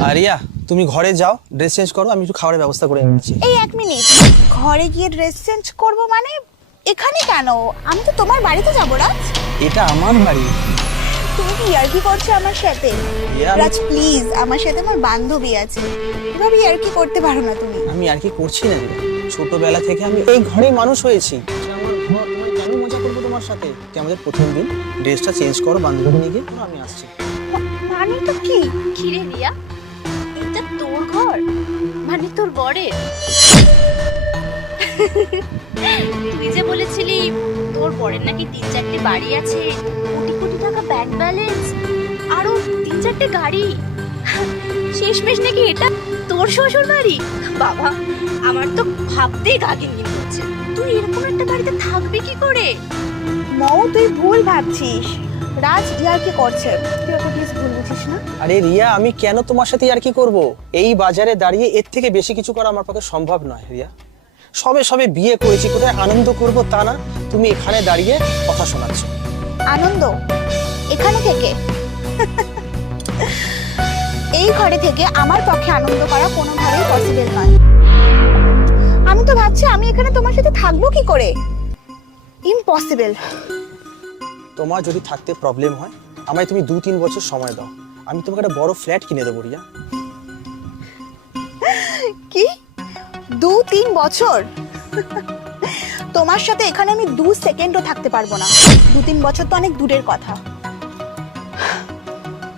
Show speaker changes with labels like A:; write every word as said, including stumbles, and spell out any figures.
A: Area তুমি ঘরে যাও, ড্রেস চেঞ্জ করো, আমি একটু খাবারের ব্যবস্থা করে নিচ্ছি।
B: এই এক মিনিট, ঘরে গিয়ে ড্রেস চেঞ্জ করব মানে এখানে কেন? আমি তো তোমার বাড়িতে যাব রাজ।
A: এটা আমার বাড়ি।
B: তুমি কি ইয়ার্কি করছো আমার সাথে?
A: ইয়ার-
B: রাজ প্লিজ, আমার সাথে আমার বান্ধবী আছে, এভাবে ইয়ার্কি করতে পারো না তুমি।
A: আমি আর কি করছি না রিয়া, ছোটবেলা থেকে আমি এই ঘরেই মানুষ হয়েছি। আমার ঘর, তোমায় কেন মজা করবো তোমার সাথে? তুই আমাদের প্রথম দিন ড্রেসটা চেঞ্জ করো, বান্ধবী নিয়ে গিয়ে আমি আসছি।
B: মানে তো কি?
C: কিরে রিয়া, এটা তোর ঘর মানে তোর বরের? তুই যে বলেছিলি তোর বরের নাকি তিন চারটে বাড়ি আছে, কোটি কোটি টাকা ব্যাংক ব্যালেন্স, আরো তিন চারটে গাড়ি, শেষমেশ নাকি এটা তোর শ্বশুর বাড়ি? বাবা, আমার তো ভাবতেই গা ঘিনঘিন করছে। তুই এরকম একটা বাড়িতে থাকবি কি করে?
B: মৌ, তুই ভুল ভাবছিস। রাজ ইয়ার্কি করছে, তুই ওকে প্লিজ ভুল বুঝিস না।
A: আরে রিয়া, আমি কেন তোমার সাথে আর কি করব? এই বাজারে দাঁড়িয়ে এর থেকে বেশি কিছু করা আমার পক্ষে সম্ভব নয় রিয়া। সবে সবে বিয়ে করেছি, কোথায় আনন্দ করব তা না, তুমি এখানে দাঁড়িয়ে কথা শোনাচ্ছ।
B: আনন্দ এখানে থেকে? এই ঘরে থেকে আমার পক্ষে আনন্দ করা কোনোভাবেই পসিবল নয়। আমি তো ভাবছি আমি এখানে তোমার সাথে থাকবো কি করে, ইম্পসিবল।
A: তোমার যদি থাকতে প্রবলেম হয়, আমায় তুমি দু তিন বছর সময় দাও, আমি তোমাকে একটা বড় ফ্ল্যাট কিনে দেবো রিয়া।
B: কি দু তিন বছর? তোমার সাথে এখানে আমি দু সেকেন্ডও থাকতে পারবো না। দু তিন বছর তো অনেক দূরের কথা।